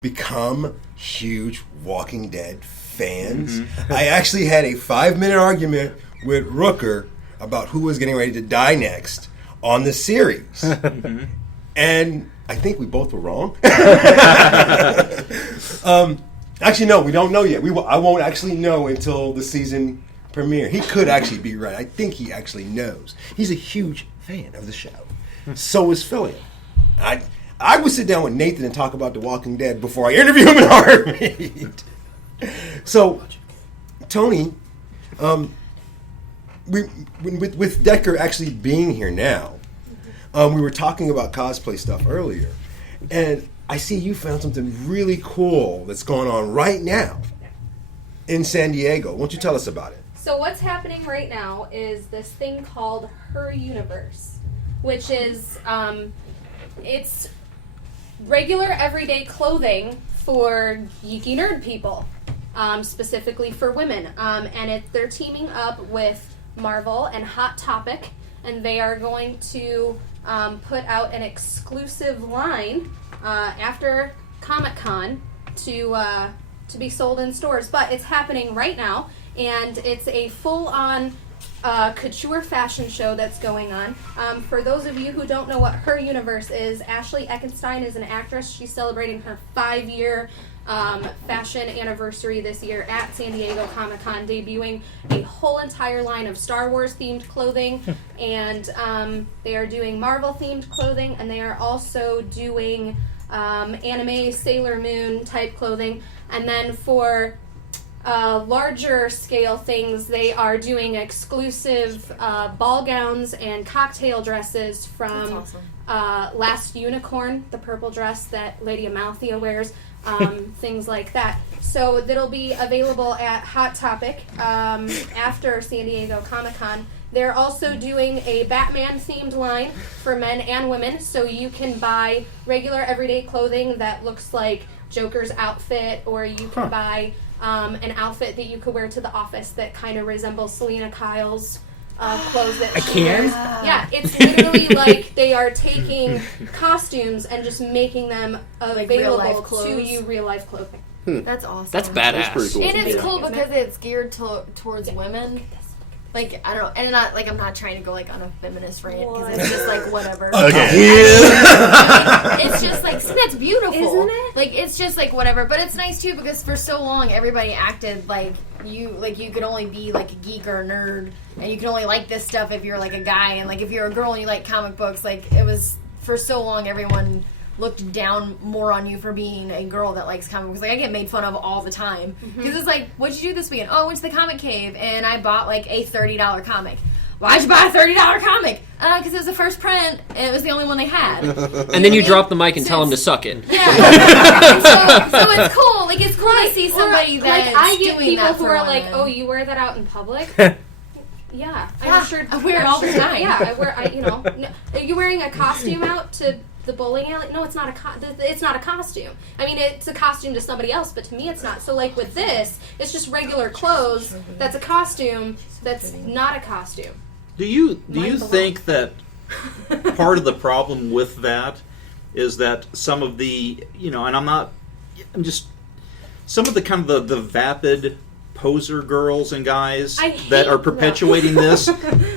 become huge Walking Dead fans. I actually had a 5-minute argument with Rooker about who was getting ready to die next on the series. And I think we both were wrong. Actually, no, we don't know yet. I won't actually know until the season premiere. He could actually be right. I think he actually knows. He's a huge fan of the show. So is Philly. I would sit down with Nathan and talk about The Walking Dead before I interview him in a heartbeat. So, Tony, with Decker actually being here now, we were talking about cosplay stuff earlier, and I see you found something really cool that's going on right now in San Diego. Why don't you tell us about it? So what's happening right now is this thing called Her Universe, which is it's regular everyday clothing for geeky nerd people, specifically for women. And they're teaming up with Marvel and Hot Topic, and they are going to put out an exclusive line after Comic-Con to be sold in stores. But it's happening right now, and it's a full-on couture fashion show that's going on. For those of you who don't know what Her Universe is, Ashley Eckenstein is an actress. She's celebrating her 5-year fashion anniversary this year at San Diego Comic-Con, debuting a whole entire line of Star Wars themed clothing, and they are doing Marvel themed clothing, and they are also doing anime Sailor Moon type clothing. And then for larger scale things, they are doing exclusive ball gowns and cocktail dresses from Last Unicorn, the purple dress that Lady Amalthea wears, things like that. So that'll be available at Hot Topic after San Diego Comic-Con. They're also doing a Batman-themed line for men and women, so you can buy regular everyday clothing that looks like Joker's outfit, or you can buy an outfit that you could wear to the office that kind of resembles Selena Kyle's clothes that she wears. Yeah, it's literally like they are taking costumes and just making them available to you, real-life clothing. That's awesome. That's badass. That's pretty cool. And it's cool because it's geared towards women. Like, I don't know, and I'm not trying to go, like, on a feminist rant, because it's just, like, whatever. Okay. It's just, like, that's beautiful. Isn't it? Like, it's just, like, whatever. But it's nice, too, because for so long, everybody acted like you could only be, like, a geek or a nerd, and you could only like this stuff if you're, like, a guy, and, like, if you're a girl and you like comic books, like, it was, for so long, everyone looked down more on you for being a girl that likes comic books. Like, I get made fun of all the time. Because it's like, what'd you do this weekend? Oh, I went to the comic cave, and I bought, like, a $30 comic. Why'd you buy a $30 comic? Because it was the first print, and it was the only one they had. And then you drop the mic and tell them to suck it. Yeah. so it's cool. Like, it's cool to see somebody that's like, I get doing people that who for are women. like, oh, you wear that out in public? Yeah. I'm sure. I wear it all the time. Yeah, no, are you wearing a costume out to the bowling alley? No, it's not it's not a costume. I mean, it's a costume to somebody else, but to me it's not. So, like, with this, it's just regular clothes that's a costume that's not a costume. Do you think that part of the problem with that is that some of the, some of the kind of the vapid poser girls and guys that are perpetuating this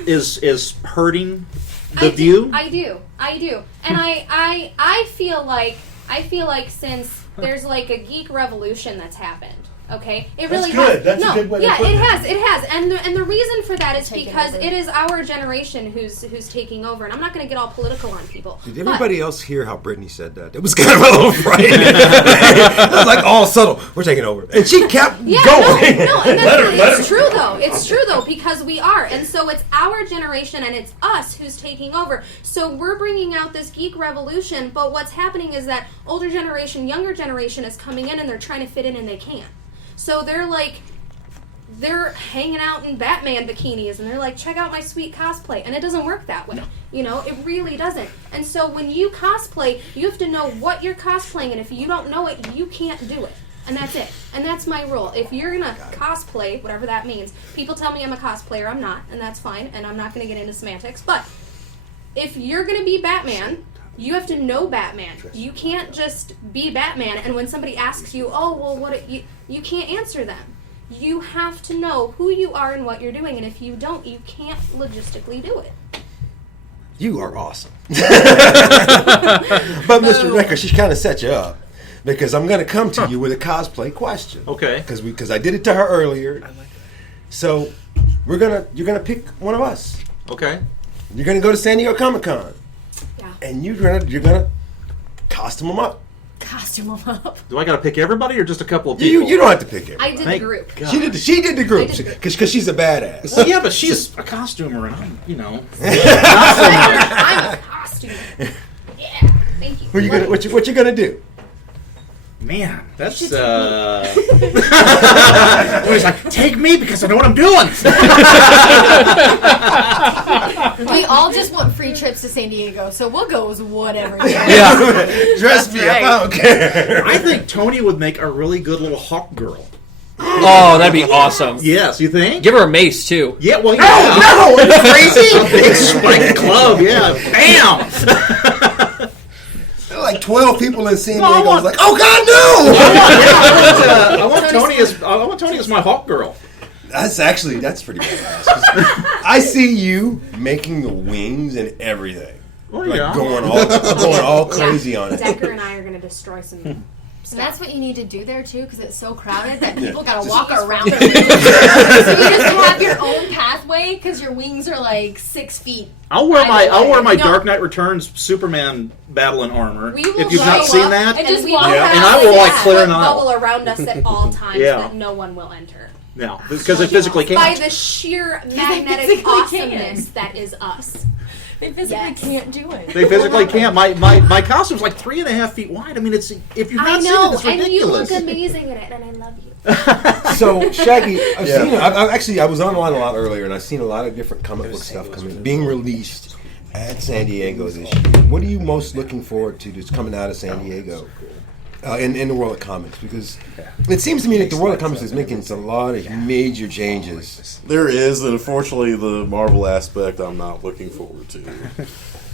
is hurting the view? I do. And I feel like since there's like a geek revolution that's happened, okay? It really has. That's a good way to put it. It has. And the reason for that is because it is our generation who's taking over. And I'm not going to get all political on people. Did everybody else hear how Brittany said that? It was kind of a little frightening. It was like all subtle. We're taking over. And she kept going. No, and it's true though. It's true though, because we are. And so it's our generation and it's us who's taking over. So we're bringing out this geek revolution, but what's happening is that older generation, younger generation is coming in and they're trying to fit in and they can't. So they're hanging out in Batman bikinis and they're like, check out my sweet cosplay. And it doesn't work that way. It really doesn't. And so when you cosplay, you have to know what you're cosplaying, and if you don't know it, you can't do it. And that's it. And that's my rule. If you're going to cosplay, whatever that means, people tell me I'm a cosplayer, I'm not, and that's fine, and I'm not going to get into semantics, but if you're going to be Batman, You have to know Batman. You can't just be Batman, and when somebody asks you, oh, well, you can't answer them. You have to know who you are and what you're doing, and if you don't, you can't logistically do it. You are awesome. But Mr. Ricker, she kind of set you up because I'm going to come to you with a cosplay question. Okay. Because I did it to her earlier. I like that. So you're gonna pick one of us. Okay. You're gonna go to San Diego Comic-Con. Yeah. And you're gonna costume them up. Costume them up. Do I got to pick everybody or just a couple of people? You don't have to pick everybody. I did Thank the group. God. She did the group because she's a badass. Well, yeah, but she's a costumer, and I'm, not so much. I'm a costume. Yeah, thank you. What you gonna do? Man, that's He's like, take me because I know what I'm doing. We all just want free trips to San Diego, so we'll go with whatever. Yeah, dress me up. I don't care. I think Tony would make a really good little hawk girl. Oh, that'd be awesome. Yes, you think? Give her a mace too. Yeah, well, No, are you crazy? A big spiked club, yeah. Bam! There are like 12 people in San No, I Diego. want- Like, oh God, no! I want Tony as my hawk girl. That's pretty badass. 'Cause I see you making the wings and everything. Oh, Like yeah. going all crazy on it. Decker and I are going to destroy some. So that's what you need to do there too, because it's so crowded that people Yeah. gotta walk around their wings. So you just have your own pathway because your wings are like 6 feet. I'll wear my No. Dark Knight Returns Superman battling armor. We will If you've show not seen up that, and just we walk will around and I will like with clear a an aisle. bubble around us at all times Yeah. that no one will enter. No, because they physically By can't. the sheer physically magnetic can. awesomeness that is us. They physically Yes. can't do it. They physically can't. My costume's like 3.5 feet wide. I mean, it's if you've I not know, seen it, it's and you ridiculous. look amazing in it, and I love you. So Shaggy, I've Yeah. seen. I was online a lot earlier, and I've seen a lot of different comic book stuff being released at San Diego this year. What are you most looking forward to that's coming out of San Diego in the world of comics? Because it seems to me that the world of comics is making a lot of major changes. There is, and unfortunately, the Marvel aspect I'm not looking forward to.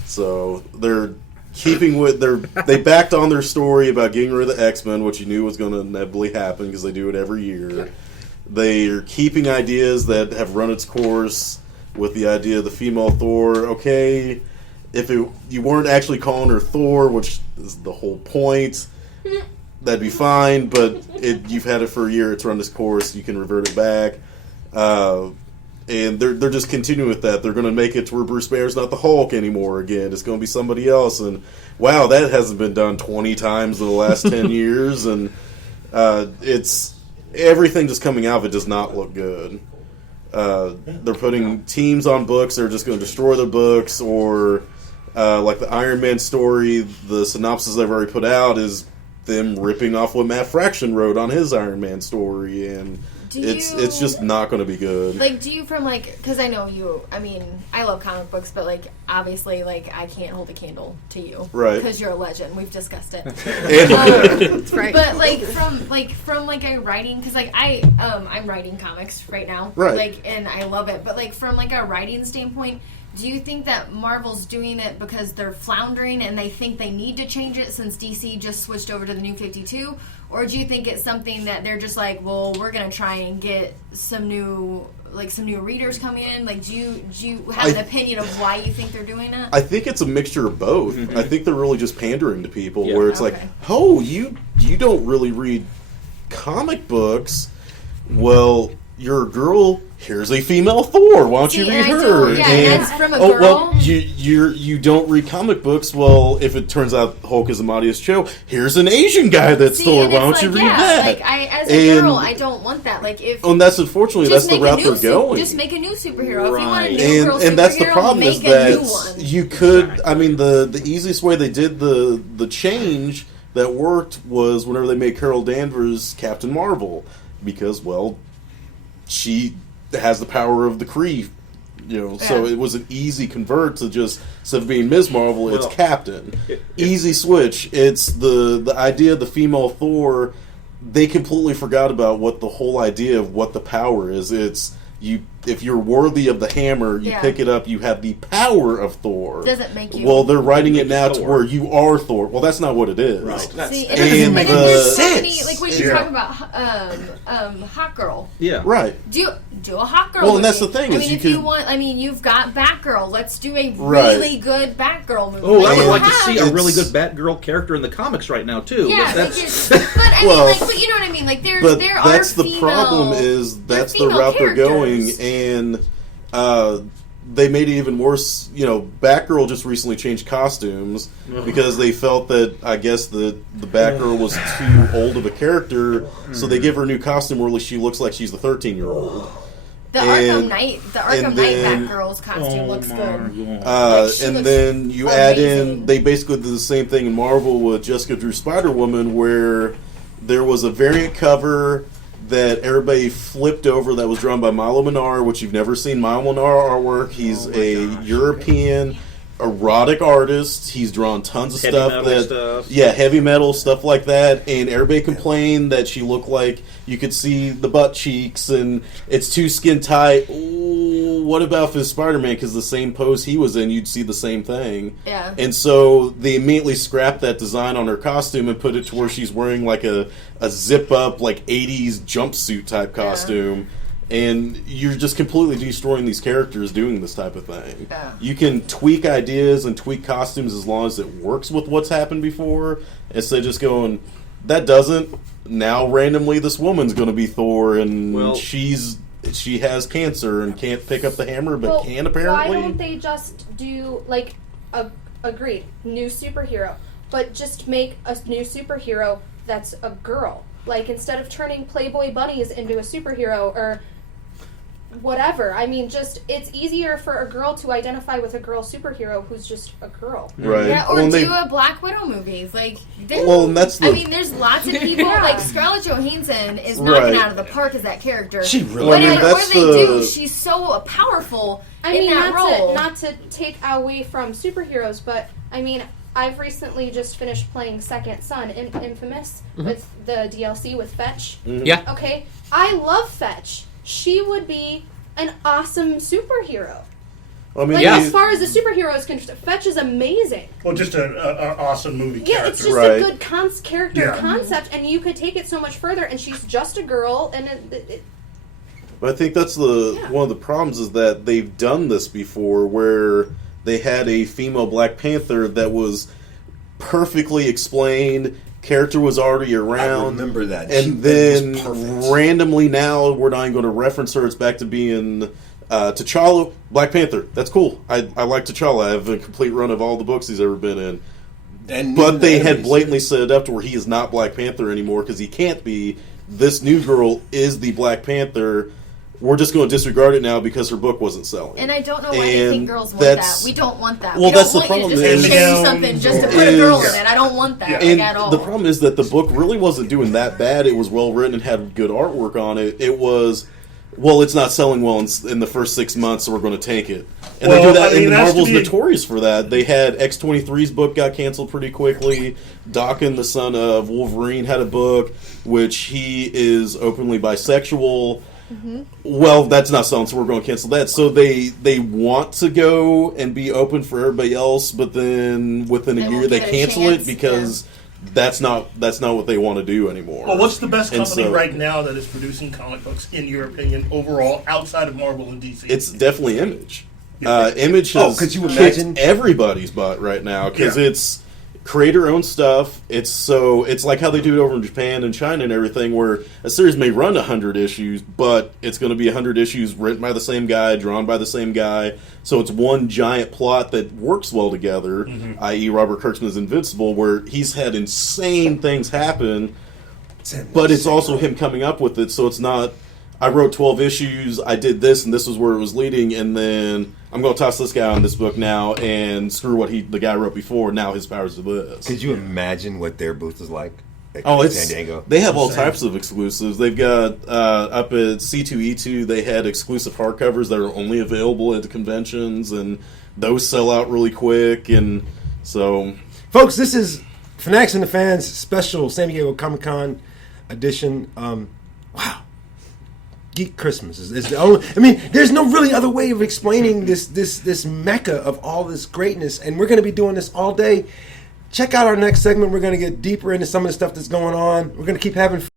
So they're keeping with they backed on their story about getting rid of the X-Men, which you knew was going to inevitably happen because they do it every year. They're keeping ideas that have run its course with the idea of the female Thor. Okay, if you weren't actually calling her Thor, which is the whole point, that'd be fine. But you've had it for a year; it's run its course. You can revert it back. And they're just continuing with that. They're going to make it to where Bruce Banner's not the Hulk anymore again. It's going to be somebody else. And wow, that hasn't been done 20 times in the last 10 years. And it's everything just coming out of it does not look good. They're putting teams on books. They're just going to destroy the books. Or like the Iron Man story, the synopsis they've already put out is them ripping off what Matt Fraction wrote on his Iron Man story. And it's just not going to be good. Like, do you because I know you, I mean, I love comic books, but, like, obviously, like, I can't hold a candle to you. Right. Because you're a legend. We've discussed it. That's right. But, from a writing, because, like, I'm writing comics right now. Right. Like, and I love it. But, like, from, like, a writing standpoint, do you think that Marvel's doing it because they're floundering and they think they need to change it since DC just switched over to the New 52? Or do you think it's something that they're just like, well, we're going to try and get some new readers coming in? Like, do you have an opinion of why you think they're doing it? I think it's a mixture of both. Mm-hmm. I think they're really just pandering to people Yeah. where it's Okay. like, oh, you don't really read comic books. Well, you're a girl. Here's a female Thor. Why don't you See, read and I her? don't- yeah, and that's from a oh, girl. well, you don't read comic books. Well, if it turns out Hulk is Amadeus Cho, here's an Asian guy that's See, Thor. and Why it's don't you like, read that? Like, as a And- girl, I don't want that. Like, if and that's unfortunately that's the route they're going. Just make a new superhero. If you want a new Right. girl and that's the superhero, problem make is a new that one. you could. I mean, the easiest way they did the change that worked was whenever they made Carol Danvers Captain Marvel, because she has the power of the Kree. So Yeah. it was an easy convert to just instead of being Ms. Marvel, it's Well, Captain. Easy switch. It's the idea of the female Thor. They completely forgot about what the whole idea of what the power is. It's if you're worthy of the hammer, you pick it up, you have the power of Thor. Doesn't make you. Well, they're writing it now to where you are Thor. Well, that's not what it is. Right. See, That doesn't make there's so sense. many, like when you talk about Hot Girl. Yeah. Right. Do a Hot Girl. Well, movie. and that's the thing, I is mean, you if you could- want, I mean, you've got Batgirl. Let's do a Right. really good Batgirl movie. Oh, I would you like to have- see a really It's- good Batgirl character in the comics right now too. Yeah, But that's but I mean, Well, like, but you know what I mean. Like, there But are that's the female, problem is there are that's the female route they're going, characters. and they made it even worse. You know, Batgirl just recently changed costumes because they felt that I guess the Batgirl was too old of a character, so they give her a new costume where she looks like she's the 13-year-old. The and- Arkham Knight and Knight then- Batgirl's costume looks good. She And looks then you add in, amazing. they basically did the same thing in Marvel with Jessica Drew Spider-Woman, where there was a variant cover that everybody flipped over that was drawn by Milo Manara, which you've never seen Milo Manara artwork. He's a European erotic artist. He's drawn tons of Heavy stuff metal stuff. yeah, heavy metal stuff like that. And everybody complained that she looked like you could see the butt cheeks and it's too skin tight. Ooh, what about for Spider-Man? Because the same pose he was in, you'd see the same thing. Yeah. And so they immediately scrapped that design on her costume and put it to where she's wearing like a zip up like 80s jumpsuit type costume. And you're just completely destroying these characters doing this type of thing. Yeah. You can tweak ideas and tweak costumes as long as it works with what's happened before. Instead of just going, that doesn't. Now randomly this woman's going to be Thor and Well- she has cancer and can't pick up the hammer but Well, can apparently. Why don't they just do like agreed new superhero, but just make a new superhero that's a girl? Like instead of turning Playboy bunnies into a superhero or whatever. I mean, just it's easier for a girl to identify with a girl superhero who's just a girl. Right. Yeah, or Well, do they- a Black Widow movie. Like, Well, and that's the I mean, there's lots of people. Yeah. Like Scarlett Johansson is knocking Right. out of the park as that character. She really But I mean, what that's do they the- do? She's so powerful I in mean, that role. not to take away from superheroes, but I mean, I've recently just finished playing Second Son in Infamous with the DLC with Fetch. Yeah. Okay, I love Fetch. She would be an awesome superhero. I mean, Like Yeah. as far as the superhero is concerned, Fetch is amazing. Well, just an awesome movie Yeah, character. it's just Right. a good character Yeah. concept, and you could take it so much further. And she's just a girl, and But I think that's one of the problems is that they've done this before, where they had a female Black Panther that was perfectly explained. Character was already I around, remember that. and She then was perfect. randomly now we're not even going to reference her. It's back to being T'Challa, Black Panther. That's cool. I like T'Challa. I have a complete run of all the books he's ever been in. And But they had enemies. blatantly set it up to where he is not Black Panther anymore because he can't be. This new girl is the Black Panther. We're just going to disregard it now because her book wasn't selling. And I don't know why And you think girls want that's- that. We don't want that. Well, we that's don't the want you to problem just is- change something just to put a girl in it. I don't want that And at all. the problem is that the book really wasn't doing that bad. It was well written and had good artwork on it. It was, well, it's not selling well in the first 6 months, so we're going to tank it. And they Well, do that, I mean, and that's Marvel's to be- notorious for that. They had X-23's book got canceled pretty quickly. Daken, the son of Wolverine, had a book, which he is openly bisexual. Well, that's not selling, so we're going to cancel that. So they want to go and be open for everybody else, but then within They a year won't they give it a cancel chance, it because that's not what they want to do anymore. Well, what's the best And company so- right now that is producing comic books, in your opinion, overall, outside of Marvel and DC? It's definitely Image. Image Oh, has could you kicked imagine? everybody's butt right now because Yeah. it's creator-owned stuff. It's like how they do it over in Japan and China and everything, where a series may run 100 issues, but it's going to be 100 issues written by the same guy, drawn by the same guy. So it's one giant plot that works well together. I.e., Robert Kirkman's Invincible, where he's had insane things happen, but it's also him coming up with it. So it's not, I wrote 12 issues, I did this, and this was where it was leading, and then I'm going to toss this guy on this book now and screw what the guy wrote before. Now his powers are this. Could you imagine what their booth is like? At Oh, it's San Diego. they have all types of exclusives. They've got up at C2E2, they had exclusive hardcovers that are only available at the conventions, and those sell out really quick. And so, Folks, this is Fanatics and the Fans special San Diego Comic Con edition. Wow. Geek Christmas is the only. I mean, there's no really other way of explaining this mecca of all this greatness, and we're going to be doing this all day. Check out our next segment. We're going to get deeper into some of the stuff that's going on. We're going to keep having